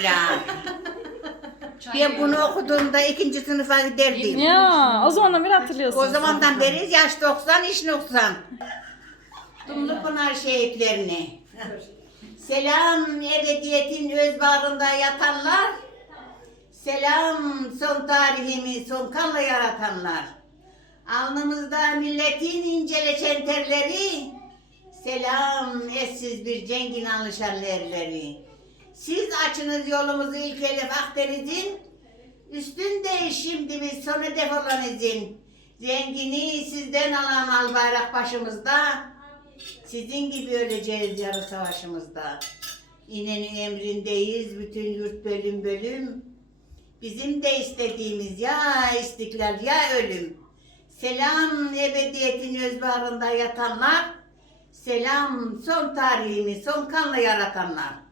filan. Ben bunu okuduğumda ikinci sınıfa giderdim. Ya o zamandan beri hatırlıyorsun. O zamandan beri yaş 90, iş 90. Dumlupınar şehitlerini. Selam ebediyetin öz bağrında yatanlar. Selam son tarihimi son kanla yaratanlar. Alnımızda milletin inceleşen terleri. Selam eşsiz bir cengin alışan erleri. Siz açınız yolumuzu ilk elif Akdeniz'in. Üstünde şimdi biz son hedef olan izin. Zengini sizden alan al bayrak başımızda. Sizin gibi öleceğiz yarı savaşımızda. İnenin emrindeyiz bütün yurt bölüm bölüm. Bizim de istediğimiz ya istiklal ya ölüm. Selam ebediyetin özbarında yatanlar. Selam son tarihimi son kanla yaratanlar.